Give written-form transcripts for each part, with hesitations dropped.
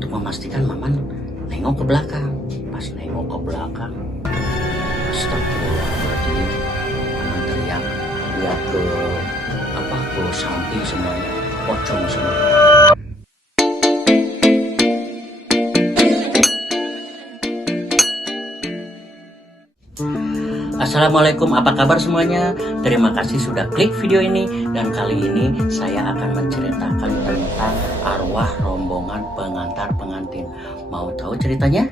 untuk memastikan Maman nengok ke belakang. Pas nengok ke belakang, astagfirullahaladzim, Maman teriak, lihat ke samping semuanya pocong semua. Assalamualaikum, apa kabar semuanya? Terima kasih sudah klik video ini. Dan kali ini saya akan menceritakan tentang arwah rombongan pengantar pengantin. Mau tahu ceritanya?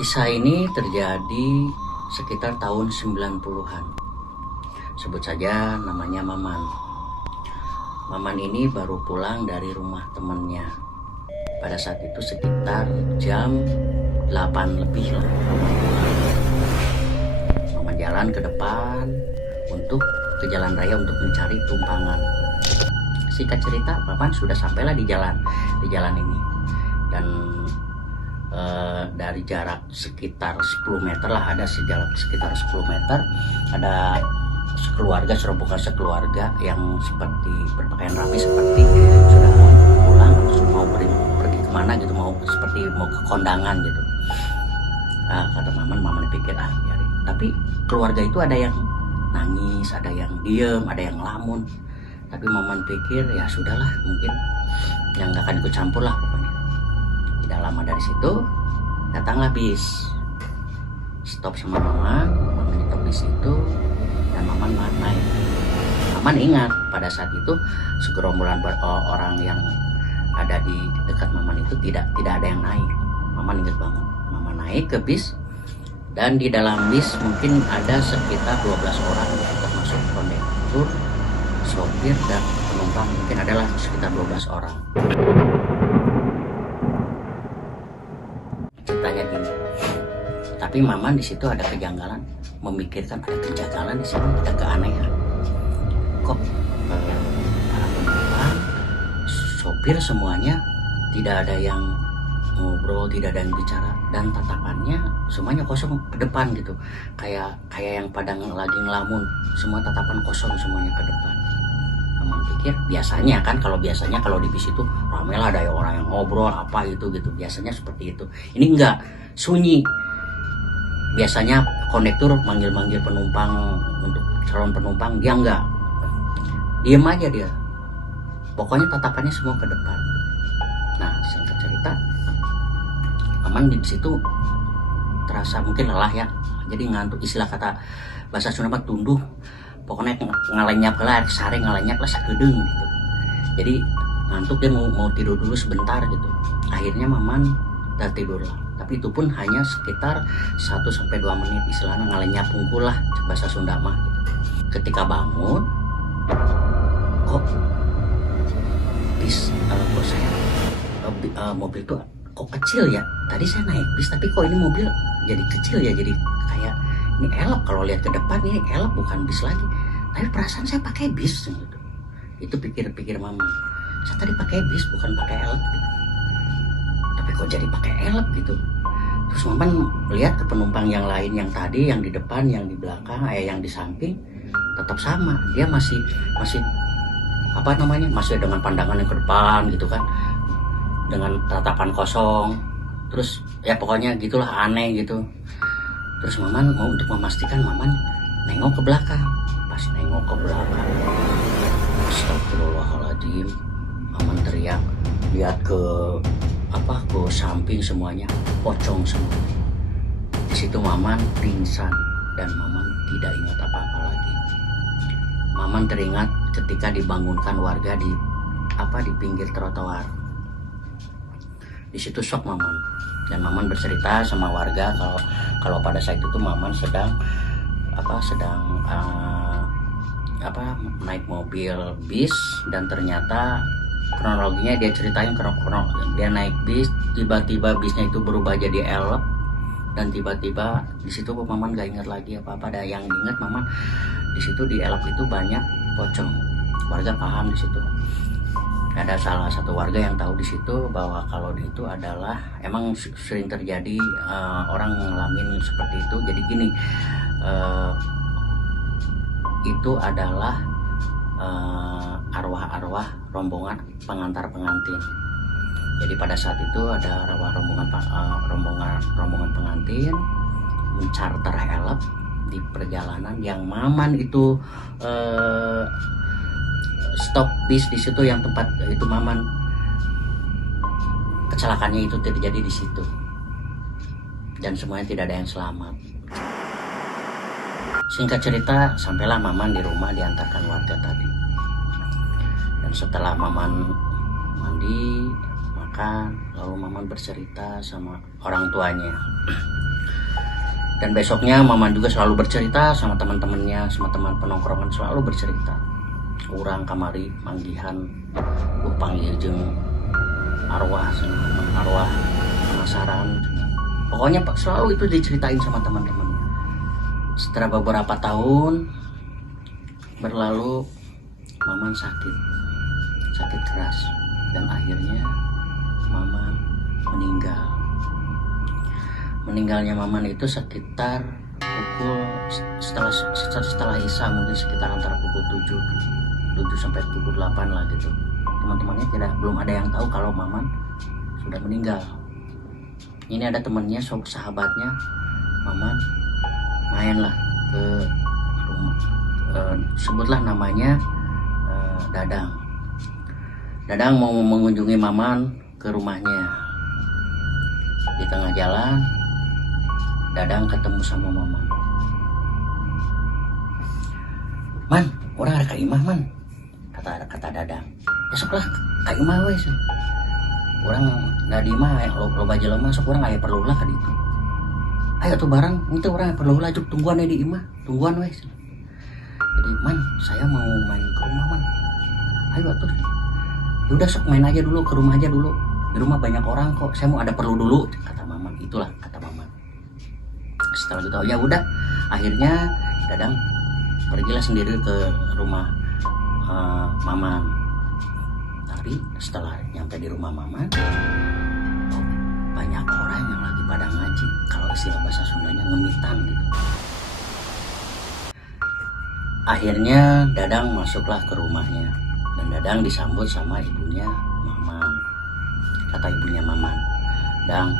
Kisah ini terjadi sekitar tahun 90-an. Sebut saja namanya Maman. Maman ini baru pulang dari rumah temannya. Pada saat itu sekitar jam 8 lebih lah Maman pulang. Maman jalan ke depan untuk ke jalan raya untuk mencari tumpangan. Singkat cerita, Maman sudah sampailah di jalan ini. Dan dari jarak sekitar 10 meter lah, ada jarak sekitar 10 meter ada serombongan sekeluarga yang seperti berpakaian rapi, seperti sudah pulang mau pergi kemana gitu, mau ke kondangan gitu. Kata Maman pikir biarin. Tapi keluarga itu ada yang nangis, ada yang diem, ada yang ngelamun. Tapi Maman pikir ya sudahlah, mungkin yang gak akan ikut campur lah pokoknya. Tidak lama dari situ datanglah bis, stop sama Maman stop bis itu, dan Maman naik. Maman ingat pada saat itu segerombolan orang yang ada di dekat Maman itu tidak ada yang naik. Maman ingat banget. Maman naik ke bis, dan di dalam bis mungkin ada sekitar 12 orang, termasuk kondektur, sopir, dan penumpang. Mungkin adalah sekitar 12 orang. Ceritanya gini. Tapi Maman di situ ada kejanggalan, memikirkan ada kejanggalan di sini, ada keanehan. Kok para penumpang, sopir semuanya tidak ada yang ngobrol, tidak ada yang bicara, dan tatapannya semuanya kosong ke depan gitu, kayak yang pada lagi ngelamun, semua tatapan kosong semuanya ke depan. Maman pikir biasanya kalau di bis itu ramai lah, ada orang yang ngobrol apa gitu, biasanya seperti itu. Ini enggak, sunyi. Biasanya kondektur manggil penumpang untuk calon penumpang, dia enggak, diem aja dia. Pokoknya tatapannya semua ke depan. Nah, singkat cerita, Maman di situ terasa mungkin lelah ya, jadi ngantuk, istilah kata bahasa Sunda tunduh. Pokoknya ngalenyap lah, sare ngalenyap lah sagedeng gitu. Jadi ngantuk, dia mau tidur dulu sebentar gitu. Akhirnya Maman tertidur lah. Tapi itu pun hanya sekitar 1-2 menit, istilahnya ngalenyap pungkul lah bahasa Sunda mah gitu. Ketika bangun, kok bis mobil tuh kok kecil ya. Tadi saya naik bis, tapi kok ini mobil jadi kecil ya, jadi kayak ini elep. Kalau lihat ke depan ini elep, bukan bis lagi. Tapi perasaan saya pakai bis gitu. Itu pikir Maman. Saya tadi pakai bis, bukan pakai elep gitu. Tapi kok jadi pakai elep gitu. Terus Maman lihat ke penumpang yang lain, yang tadi, yang di depan, yang di belakang, yang di samping, tetap sama. Dia masih masih dengan pandangan yang ke depan gitu kan, dengan tatapan kosong. Terus ya pokoknya gitulah, aneh gitu. Terus Maman mau untuk memastikan, Maman nengok ke belakang. Pas nengok ke belakang, astagfirullahaladzim, Maman teriak, lihat ke samping semuanya pocong semua. Di situ Maman pingsan, dan Maman tidak ingat apa-apa lagi. Maman teringat ketika dibangunkan warga di pinggir trotoar. Di situ shock Maman, dan Maman bercerita sama warga kalau pada saat itu Maman sedang naik mobil bis, dan ternyata kronologinya dia ceritain, dia naik bis, tiba-tiba bisnya itu berubah jadi elep, dan tiba-tiba di situ Maman gak ingat lagi apa-apa. Ada yang ingat Maman di situ, di elep itu banyak pocong. Warga paham di situ. Ada salah satu warga yang tahu di situ bahwa kalau di itu adalah emang sering terjadi, orang ngalamin seperti itu. Jadi gini, itu adalah arwah-arwah rombongan pengantar pengantin. Jadi pada saat itu ada rombongan pengantin mencarter helm di perjalanan yang Maman itu stop bis di situ, yang tempat itu Maman kecelakaannya itu terjadi di situ, dan semuanya tidak ada yang selamat. Singkat cerita, sampailah Maman di rumah diantarkan warga tadi. Dan setelah Maman mandi, makan, lalu Maman bercerita sama orang tuanya. Dan besoknya Maman juga selalu bercerita sama teman-temannya, sama teman penongkrongan, selalu bercerita. Urang kamari manggihan panggil jeung arwah penasaran. Pokoknya selalu itu diceritain sama teman-teman. Setelah beberapa tahun berlalu, Maman sakit keras, dan akhirnya Maman meninggal. Meninggalnya Maman itu sekitar pukul setelah Isya, mungkin sekitar antara pukul 7 sampai pukul 8 lah gitu. Teman-temannya belum ada yang tahu kalau Maman sudah meninggal. Ini ada temannya, sahabatnya Maman, mainlah ke rumah, sebutlah namanya Dadang mau mengunjungi Maman ke rumahnya. Di tengah jalan Dadang ketemu sama Maman. "Man, orang ada ka imah, Man," kata Dadang. "Besoklah ka imah we. Orang nggak di imah, loba jelema, sok urang aya perlu lah ka ditu. Ayo tuh barang, itu orang perlu lah, tungguan di imah, tungguan we." Jadi, "Man, saya mau main ke rumah, Man." "Ayo tuh. Yaudah sok main aja dulu, ke rumah aja dulu. Di rumah banyak orang kok, saya mau ada perlu dulu," kata Maman. Itulah kata Maman. Setelah itu, ya udah, akhirnya Dadang pergilah sendiri ke rumah Maman. Tapi setelah nyampe di rumah Maman, banyak orang yang lagi pada ngaji, kalau istilah bahasa Sundanya ngemitan gitu. Akhirnya Dadang masuklah ke rumahnya, dan Dadang disambut sama ibunya Maman. Kata ibunya Maman, "Dang,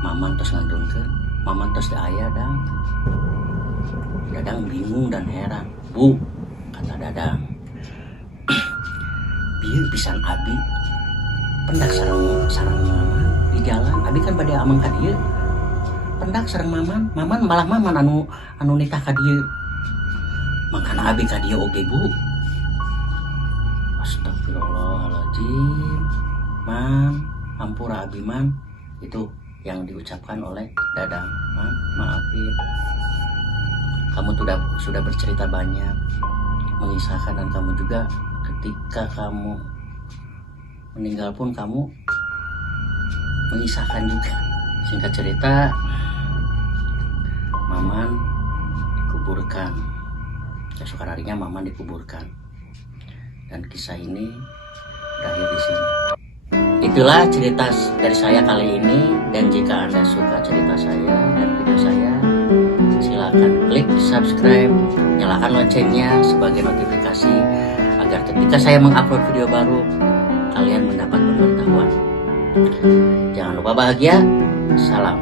Maman tos ngandungkeun, Maman tos teu aya, Dang." Dadang bingung dan heran. "Bu," kata Dadang, "bieu pisan abi pendak sareng Maman di jalan. Abi kan bade amang ka dieu. Pendak sareng Maman malah Maman anu nitah ka dieu. Makana abi ka dieu oge, Bu." Astagfirullahaladzim. "Man, ampura abi, Man." Itu yang diucapkan oleh Dadang. "Man, maafin. Kamu sudah bercerita banyak, mengisahkan, dan kamu juga ketika kamu meninggal pun kamu mengisahkan juga." Singkat cerita, Maman dikuburkan. Keesokan harinya Maman dikuburkan. Dan kisah ini berakhir di sini. Itulah cerita dari saya kali ini, dan jika Anda suka cerita saya dan video saya, silakan klik subscribe, nyalakan loncengnya sebagai notifikasi agar ketika saya mengupload video baru, kalian mendapat pemberitahuan. Jangan lupa bahagia. Salam.